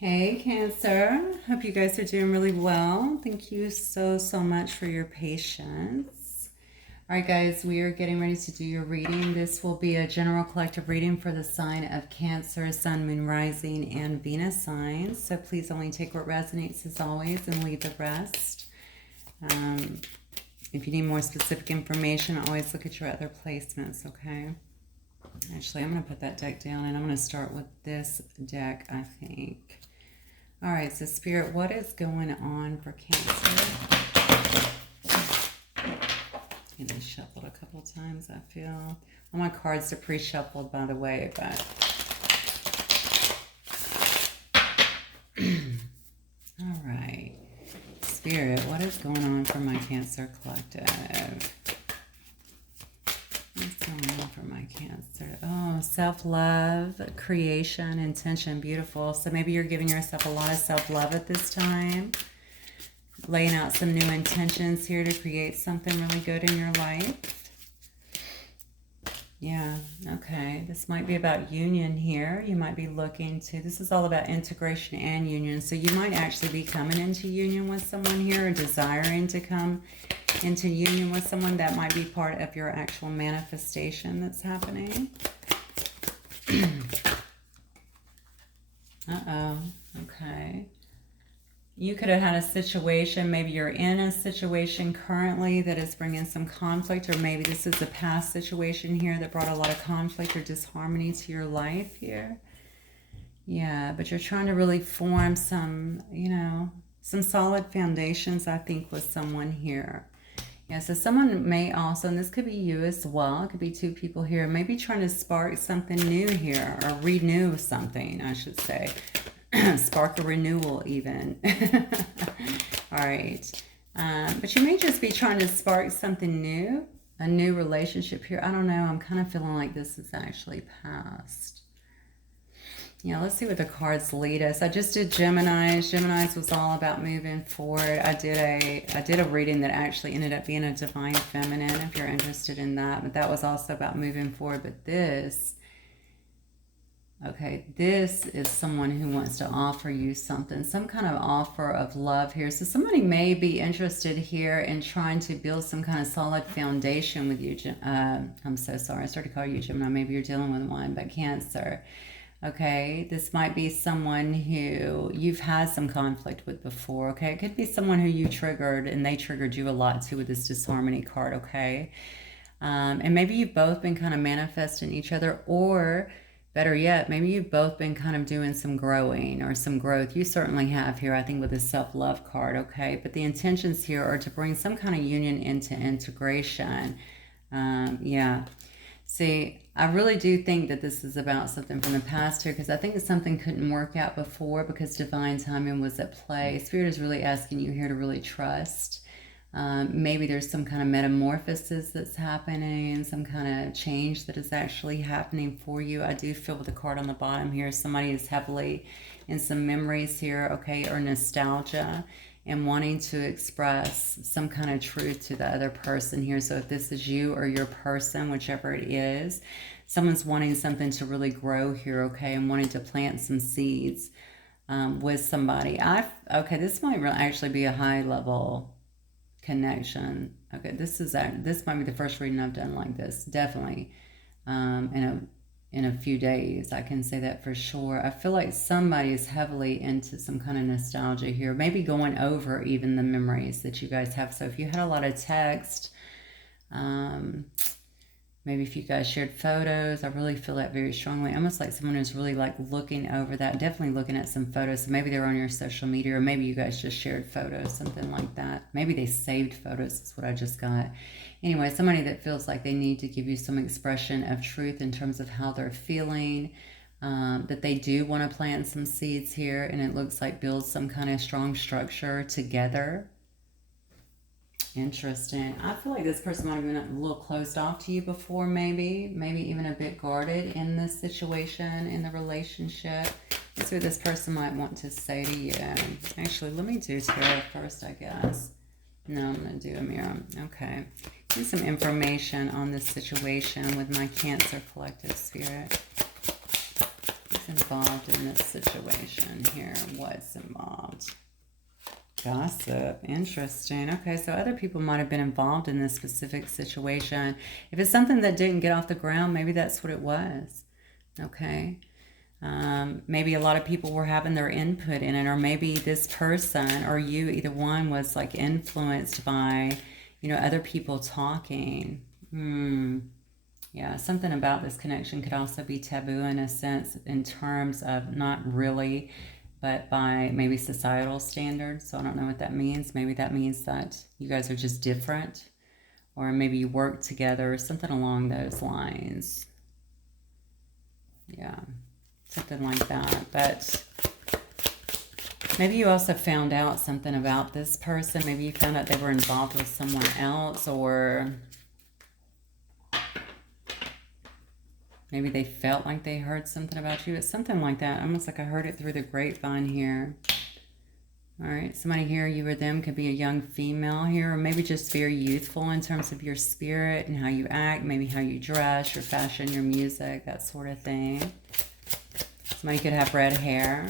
Hey, Cancer. Hope you guys are doing really well. Thank you so much for your patience. All right, guys, we are getting ready to do your reading. This will be a general collective reading for the sign of Cancer, Sun, Moon, Rising, and Venus signs. So please only take what resonates as always and leave the rest. If you need more specific information, always look at your other placements, okay? Actually, I'm going to put that deck down and I'm going to start with this deck, I think. All right, so Spirit, what is going on for Cancer? Getting shuffled a couple times, I feel. All my cards are pre-shuffled, by the way, but... All right. Spirit, what is going on for my Cancer collective? What's going on for my Cancer? Oh, self-love, creation, intention, beautiful. So maybe you're giving yourself a lot of self-love at this time. Laying out some new intentions here to create something really good in your life. Yeah, okay. This might be about union here. You might be looking to, this is all about integration and union. So you might actually be coming into union with someone here or desiring to come into union with someone. That might be part of your actual manifestation that's happening. Uh-oh, okay. You could have had a situation, maybe you're in a situation currently that is bringing some conflict, or maybe this is a past situation here that brought a lot of conflict or disharmony to your life here. Yeah, but you're trying to really form some, some solid foundations, I think, with someone here. Yeah, so someone may also, and this could be you as well, it could be two people here, maybe trying to spark something new here, or renew something, I should say. Spark a renewal even. All right. But you may just be trying to spark something new, a new relationship here. I don't know. I'm kind of feeling like this is actually past. Yeah, let's see what the cards lead us. I just did Gemini's. Gemini's was all about moving forward. I did a reading that actually ended up being a divine feminine, if you're interested in that. But that was also about moving forward. But this... okay, this is someone who wants to offer you something, some kind of offer of love here. So somebody may be interested here in trying to build some kind of solid foundation with you. I'm so sorry, I started to call you Gemini. Maybe you're dealing with one, but Cancer. Okay, this might be someone who you've had some conflict with before, okay? It could be someone who you triggered and they triggered you a lot too with this disharmony card, okay? And maybe you've both been kind of manifesting each other, or... better yet, maybe you've both been kind of doing some growing or some growth. You certainly have here, I think, with the self-love card, okay? But the intentions here are to bring some kind of union into integration. Yeah. See, I really do think that this is about something from the past here, because I think that something couldn't work out before because divine timing was at play. Spirit is really asking you here to really trust. Maybe there's some kind of metamorphosis that's happening, some kind of change that is actually happening for you. I do feel with the card on the bottom here, somebody is heavily in some memories here, okay, or nostalgia, and wanting to express some kind of truth to the other person here. So if this is you or your person, whichever it is, someone's wanting something to really grow here, okay, and wanting to plant some seeds with somebody. Okay, this might actually be a high level connection. Okay, this might be the first reading I've done like this, definitely in a few days. I can say that for sure. I feel like somebody is heavily into some kind of nostalgia here, maybe going over even the memories that you guys have. So if you had a lot of text, maybe if you guys shared photos, I really feel that very strongly. Almost like someone who's really like looking over that, definitely looking at some photos. So maybe they're on your social media, or maybe you guys just shared photos, something like that. Maybe they saved photos, is what I just got. Anyway, somebody that feels like they need to give you some expression of truth in terms of how they're feeling, that they do want to plant some seeds here, and it looks like build some kind of strong structure together. Interesting. I feel like this person might have been a little closed off to you before, maybe even a bit guarded in this situation, in the relationship. That's what this person might want to say to you. Actually, let me do tarot first, I guess. No, I'm going to do a mirror. Okay. Give some information on this situation with my Cancer collective, Spirit. Who's involved in this situation here? what's involved? Gossip. Interesting. Okay, so other people might have been involved in this specific situation. If it's something that didn't get off the ground, maybe that's what it was. Okay. Maybe a lot of people were having their input in it, or maybe this person or you, either one, was like influenced by, other people talking. Yeah, something about this connection could also be taboo in a sense, in terms of not really, but by maybe societal standards. So I don't know what that means. Maybe that means that you guys are just different, or maybe you work together, or something along those lines. Yeah, something like that. But maybe you also found out something about this person. Maybe you found out they were involved with someone else, or maybe they felt like they heard something about you. It's something like that. Almost like I heard it through the grapevine here. All right. Somebody here, you or them, could be a young female here, or maybe just very youthful in terms of your spirit and how you act, maybe how you dress, your fashion, your music, that sort of thing. Somebody could have red hair.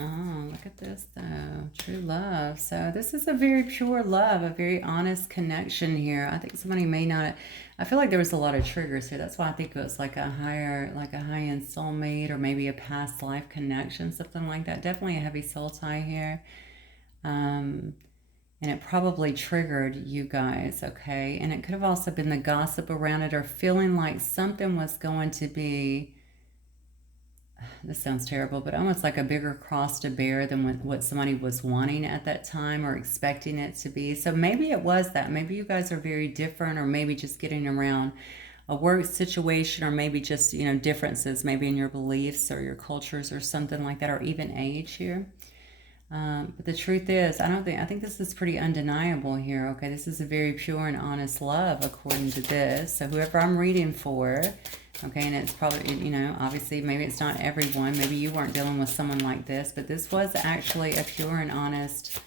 Oh, look at this though. True love. So this is a very pure love, a very honest connection here. I think somebody may not, I feel like there was a lot of triggers here. That's why I think it was like a high-end soulmate, or maybe a past life connection, something like that. Definitely a heavy soul tie here. And it probably triggered you guys, okay? And it could have also been the gossip around it, or feeling like something was going to be, this sounds terrible, but almost like a bigger cross to bear than what somebody was wanting at that time or expecting it to be. So maybe it was that. Maybe you guys are very different, or maybe just getting around a work situation, or maybe just, differences maybe in your beliefs or your cultures or something like that, or even age here. But the truth is, I think this is pretty undeniable here, okay? This is a very pure and honest love, according to this. So whoever I'm reading for, okay, and it's probably, obviously maybe it's not everyone. Maybe you weren't dealing with someone like this, but this was actually a pure and honest...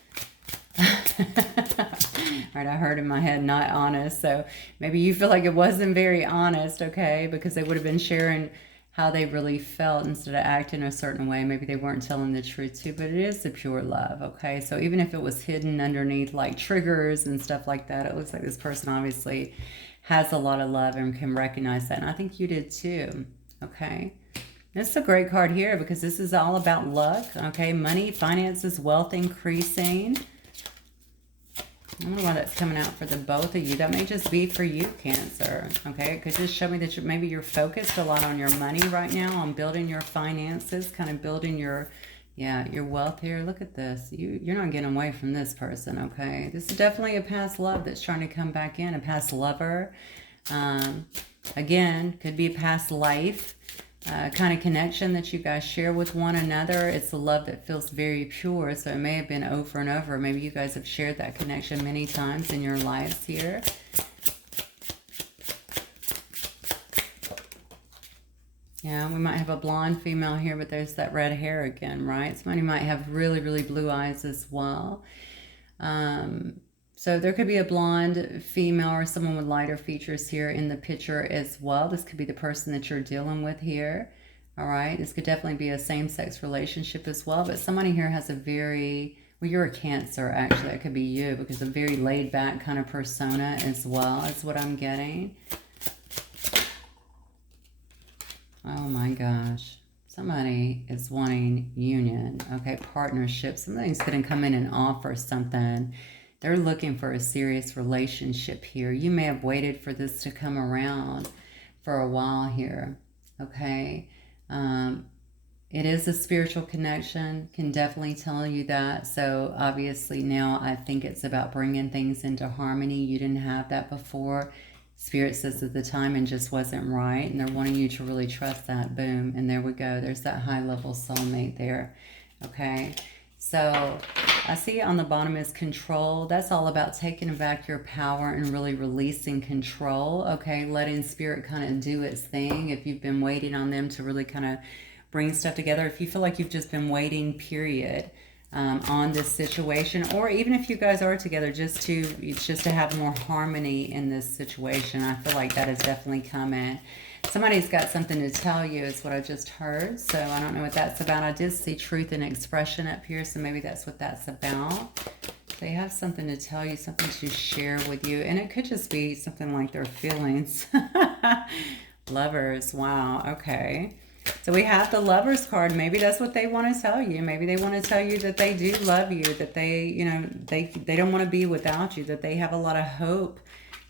Right, I heard in my head, not honest. So maybe you feel like it wasn't very honest, okay? Because they would have been sharing how they really felt instead of acting a certain way. Maybe they weren't telling the truth too, but it is the pure love, okay? So even if it was hidden underneath like triggers and stuff like that, it looks like this person obviously has a lot of love and can recognize that. And I think you did too, okay? This is a great card here because this is all about luck, okay? Money, finances, wealth increasing. I don't know why that's coming out for the both of you. That may just be for you, Cancer. Okay, it could just show me that maybe you're focused a lot on your money right now, on building your finances, kind of building your wealth here. Look at this. You're not getting away from this person, okay? This is definitely a past love that's trying to come back in, a past lover. Again, could be a past life. Kind of connection that you guys share with one another. It's a love that feels very pure, so it may have been over and over. Maybe you guys have shared that connection many times in your lives here. Yeah, we might have a blonde female here, but there's that red hair again, right? Somebody might have really, really blue eyes as well. So there could be a blonde female or someone with lighter features here in the picture as well. This could be the person that you're dealing with here. All right. This could definitely be a same-sex relationship as well. But somebody here has a very, well, you're a Cancer, actually. That could be you, because a very laid-back kind of persona as well is what I'm getting. Oh my gosh. Somebody is wanting union. Okay. Partnership. Somebody's going to come in and offer something. They're looking for a serious relationship here. You may have waited for this to come around for a while here, okay? It is a spiritual connection, can definitely tell you that. So obviously now I think it's about bringing things into harmony. You didn't have that before. Spirit says at the time and just wasn't right, and they're wanting you to really trust that. Boom, and there we go. There's that high-level soulmate there, okay? So I see on the bottom is control. That's all about taking back your power and really releasing control, okay? Letting spirit kind of do its thing. If you've been waiting on them to really kind of bring stuff together, if you feel like you've just been waiting, period, on this situation, or even if you guys are together, just to have more harmony in this situation, I feel like that is definitely coming. Somebody's got something to tell you is what I just heard. So I don't know what that's about. I did see truth and expression up here, so maybe that's what that's about. They have something to tell you, something to share with you. And it could just be something like their feelings. Lovers, wow, okay. So we have the Lovers card. Maybe that's what they want to tell you. Maybe they want to tell you that they do love you, that they, you know, they don't want to be without you, that they have a lot of hope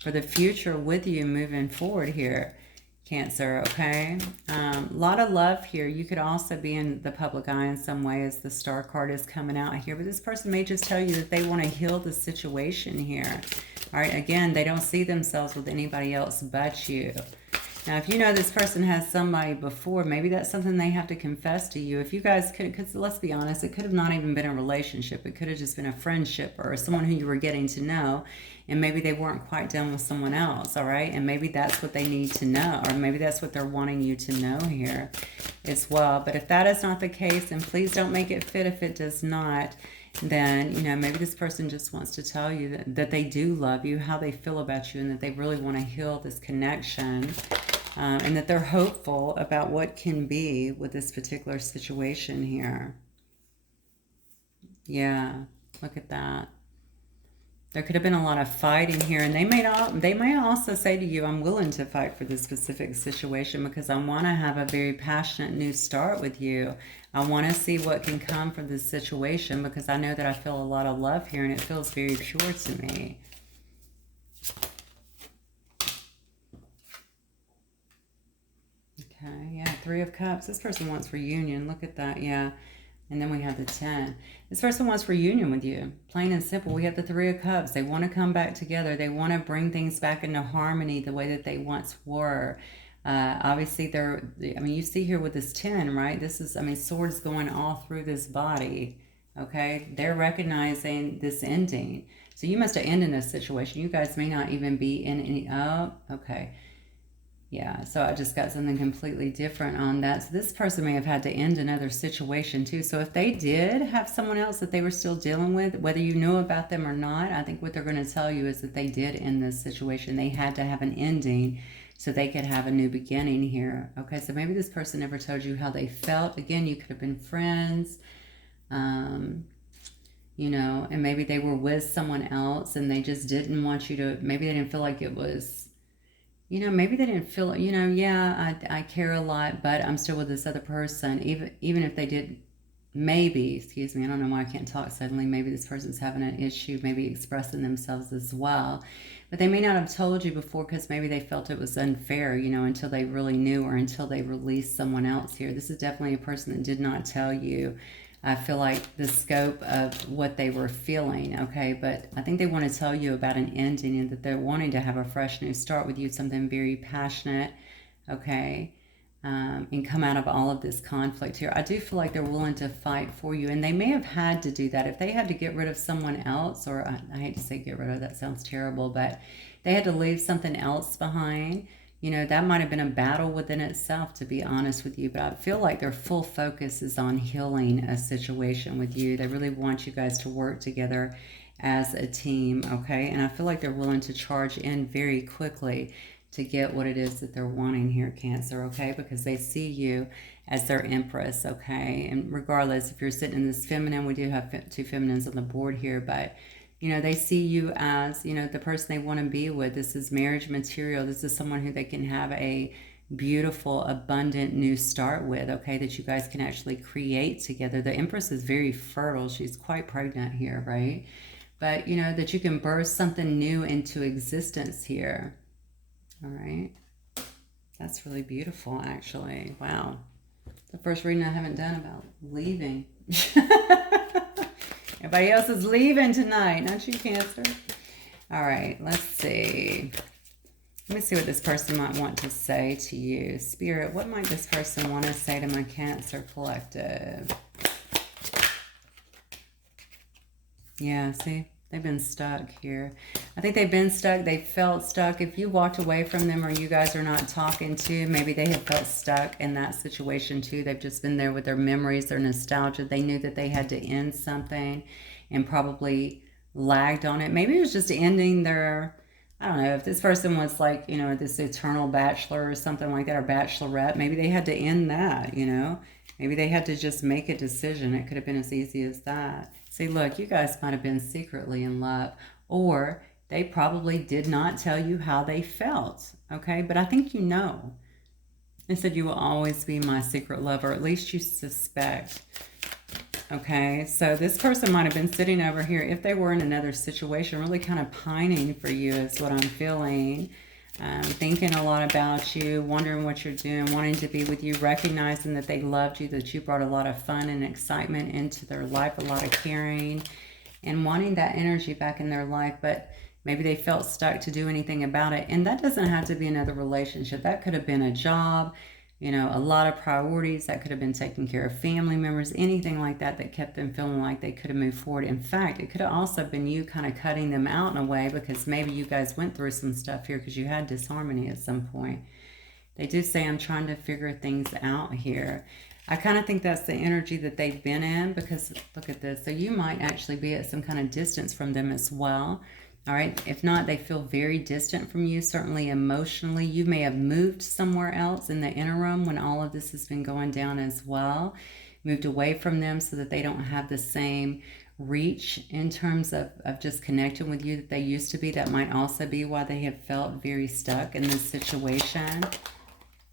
for the future with you moving forward here, Cancer, okay? A lot of love here. You could also be in the public eye in some way as the Star card is coming out here, but this person may just tell you that they want to heal the situation here. All right, again, they don't see themselves with anybody else but you. Now, if you know this person has somebody before, maybe that's something they have to confess to you. If you guys could, because let's be honest, it could have not even been a relationship. It could have just been a friendship or someone who you were getting to know, and maybe they weren't quite done with someone else, all right? And maybe that's what they need to know, or maybe that's what they're wanting you to know here as well. But if that is not the case, and please don't make it fit if it does not, then, you know, maybe this person just wants to tell you that they do love you, how they feel about you, and that they really want to heal this connection. And that they're hopeful about what can be with this particular situation here. Yeah, look at that. There could have been a lot of fighting here, and they may also say to you, I'm willing to fight for this specific situation because I want to have a very passionate new start with you. I want to see what can come from this situation because I know that I feel a lot of love here, and it feels very pure to me. Okay, yeah, Three of Cups. This person wants reunion. Look at that, yeah. And then we have the 10. This person wants reunion with you. Plain and simple. We have the Three of Cups. They want to come back together. They want to bring things back into harmony the way that they once were. Obviously, I mean, you see here with this 10, right? This is, I mean, swords going all through this body. Okay? They're recognizing this ending. So you must have ended this situation. You guys may not even be in any, oh, okay. Yeah, so I just got something completely different on that. So this person may have had to end another situation too. So if they did have someone else that they were still dealing with, whether you knew about them or not, I think what they're going to tell you is that they did end this situation. They had to have an ending so they could have a new beginning here. Okay, so maybe this person never told you how they felt. Again, you could have been friends, you know, and maybe they were with someone else and they just didn't want you to, maybe they didn't feel like it was, you know, maybe they didn't feel, you know, yeah, I care a lot, but I'm still with this other person. Even if they did, maybe, excuse me, I don't know why I can't talk suddenly. Maybe this person's having an issue, maybe expressing themselves as well. But they may not have told you before because maybe they felt it was unfair, you know, until they really knew or until they released someone else here. This is definitely a person that did not tell you. I feel like the scope of what they were feeling, okay? But I think they want to tell you about an ending and that they're wanting to have a fresh new start with you, something very passionate, okay? And come out of all of this conflict here. I do feel like they're willing to fight for you, and they may have had to do that. If they had to get rid of someone else, or I hate to say get rid of, that sounds terrible, but they had to leave something else behind, you know, that might have been a battle within itself, to be honest with you. But I feel like their full focus is on healing a situation with you. They really want you guys to work together as a team, okay? And I feel like they're willing to charge in very quickly to get what it is that they're wanting here, Cancer, okay? Because they see you as their empress, okay? And regardless, if you're sitting in this feminine, we do have two feminines on the board here, but you know, they see you as, you know, the person they want to be with. This is marriage material. This is someone who they can have a beautiful, abundant new start with, okay, that you guys can actually create together. The Empress is very fertile. She's quite pregnant here, right? But, you know, that you can birth something new into existence here. All right. That's really beautiful, actually. Wow. The first reading I haven't done about leaving. Everybody else is leaving tonight, not you, Cancer. All right, let's see. Let me see what this person might want to say to you. Spirit, what might this person want to say to my Cancer collective? Yeah, see? They've been stuck here. I think they've been stuck. They felt stuck. If you walked away from them or you guys are not talking to, maybe they have felt stuck in that situation too. They've just been there with their memories, their nostalgia. They knew that they had to end something and probably lagged on it. Maybe it was just ending their, I don't know, if this person was like, you know, this eternal bachelor or something like that, or bachelorette, maybe they had to end that, you know. Maybe they had to just make a decision. It could have been as easy as that. See, look, you guys might have been secretly in love, or they probably did not tell you how they felt, okay? But I think you know. They said you will always be my secret lover. At least you suspect. Okay, so this person might have been sitting over here, if they were in another situation, really kind of pining for you is what I'm feeling. Thinking a lot about you, wondering what you're doing, wanting to be with you, recognizing that they loved you, that you brought a lot of fun and excitement into their life, a lot of caring, and wanting that energy back in their life, but maybe they felt stuck to do anything about it. And that doesn't have to be another relationship. That could have been a job, you know, a lot of priorities. That could have been taking care of family members, anything like that that kept them feeling like they could have moved forward. In fact, it could have also been you kind of cutting them out in a way, because maybe you guys went through some stuff here because you had disharmony at some point. They do say, I'm trying to figure things out here. I kind of think that's the energy that they've been in, because look at this. So you might actually be at some kind of distance from them as well. All right. If not, they feel very distant from you, certainly emotionally. You may have moved somewhere else in the interim when all of this has been going down as well. Moved away from them so that they don't have the same reach in terms of just connecting with you that they used to be. That might also be why they have felt very stuck in this situation.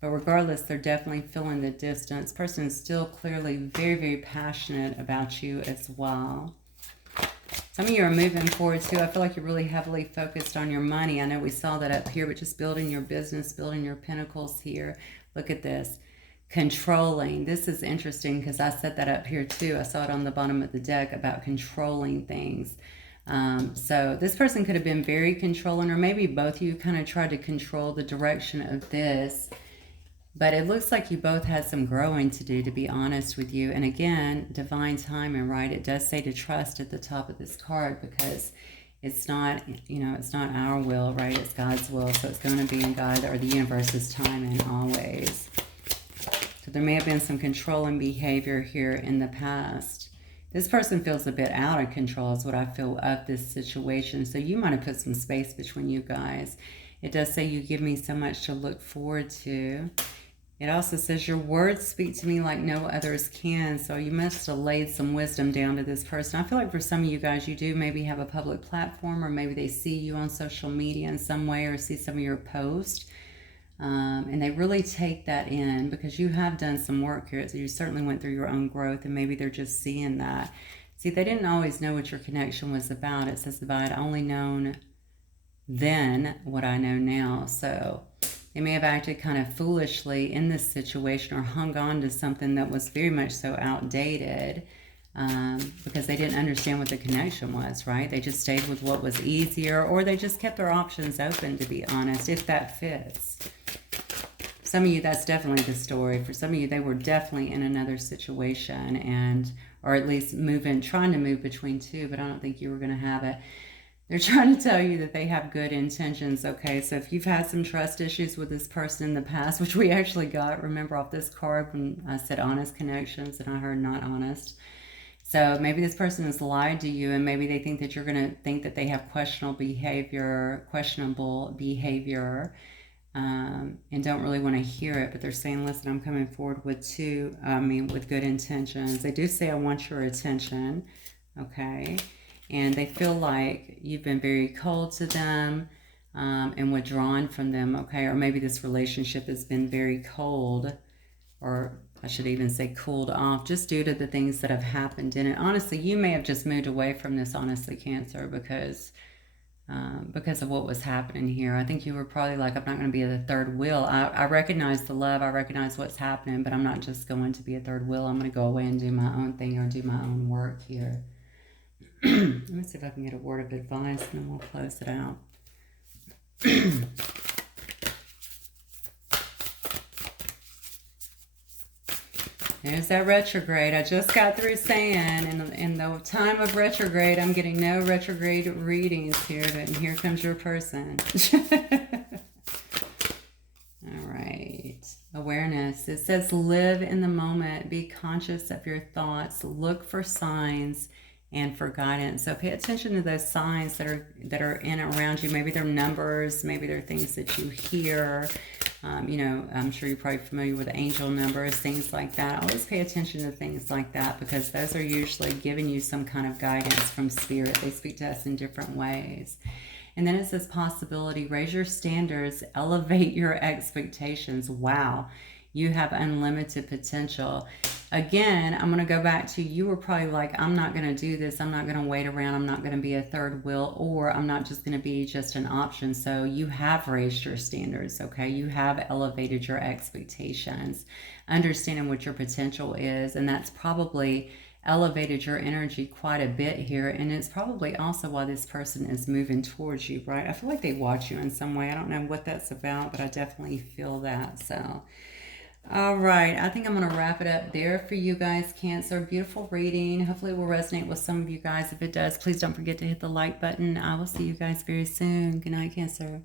But regardless, they're definitely feeling the distance. Person is still clearly very, very passionate about you as well. Some of you are moving forward too. I feel like you're really heavily focused on your money. I know we saw that up here, but just building your business, building your pinnacles here. Look at this. Controlling. This is interesting because I set that up here too. I saw it on the bottom of the deck about controlling things. So this person could have been very controlling, or maybe both of you kind of tried to control the direction of this. But it looks like you both had some growing to do, to be honest with you. And again, divine timing, right? It does say to trust at the top of this card, because it's not, you know, it's not our will, right? It's God's will. So it's going to be in God or the universe's timing always. So there may have been some controlling behavior here in the past. This person feels a bit out of control is what I feel of this situation. So you might have put some space between you guys. It does say you give me so much to look forward to. It also says your words speak to me like no others can. So you must have laid some wisdom down to this person. I feel like for some of you guys, you do maybe have a public platform, or maybe they see you on social media in some way, or see some of your posts. And they really take that in, because you have done some work here. So you certainly went through your own growth, and maybe they're just seeing that. See, they didn't always know what your connection was about. It says, if I had only known then what I know now. So they may have acted kind of foolishly in this situation, or hung on to something that was very much so outdated, because they didn't understand what the connection was, right? They just stayed with what was easier, or they just kept their options open, to be honest, if that fits. Some of you, that's definitely the story. For some of you, they were definitely in another situation, and or at least trying to move between two, but I don't think you were going to have it. They're trying to tell you that they have good intentions, okay? So if you've had some trust issues with this person in the past, which we actually got, remember, off this card when I said honest connections, and I heard not honest. So maybe this person has lied to you, and maybe they think that you're going to think that they have questionable behavior, and don't really want to hear it. But they're saying, listen, I'm coming forward with with good intentions. They do say, I want your attention, okay? And they feel like you've been very cold to them, and withdrawn from them, okay? Or maybe this relationship has been very cold, or I should even say cooled off, just due to the things that have happened in it. Honestly, you may have just moved away from this, honestly, Cancer, because of what was happening here. I think you were probably like, I'm not going to be the third wheel. I recognize the love. I recognize what's happening, but I'm not just going to be a third wheel. I'm going to go away and do my own thing, or do my own work here. Let me see if I can get a word of advice, and then we'll close it out. There's that retrograde. I just got through saying, in the time of retrograde, I'm getting no retrograde readings here, but here comes your person. All right. Awareness. It says live in the moment. Be conscious of your thoughts. Look for signs and for guidance. So pay attention to those signs that are in and around you. Maybe they're numbers, maybe they're things that you hear. You know, I'm sure you're probably familiar with angel numbers, things like that. Always pay attention to things like that, because those are usually giving you some kind of guidance from spirit. They speak to us in different ways. And then it says possibility, raise your standards, elevate your expectations. Wow, you have unlimited potential. Again, I'm going to go back to, you were probably like, I'm not going to do this. I'm not going to wait around. I'm not going to be a third wheel, or I'm not just going to be just an option. So you have raised your standards, okay? You have elevated your expectations, understanding what your potential is. And that's probably elevated your energy quite a bit here. And it's probably also why this person is moving towards you, right? I feel like they watch you in some way. I don't know what that's about, but I definitely feel that. So all right, I think I'm going to wrap it up there for you guys, Cancer. Beautiful reading. Hopefully it will resonate with some of you guys. If it does, please don't forget to hit the like button. I will see you guys very soon. Good night, Cancer.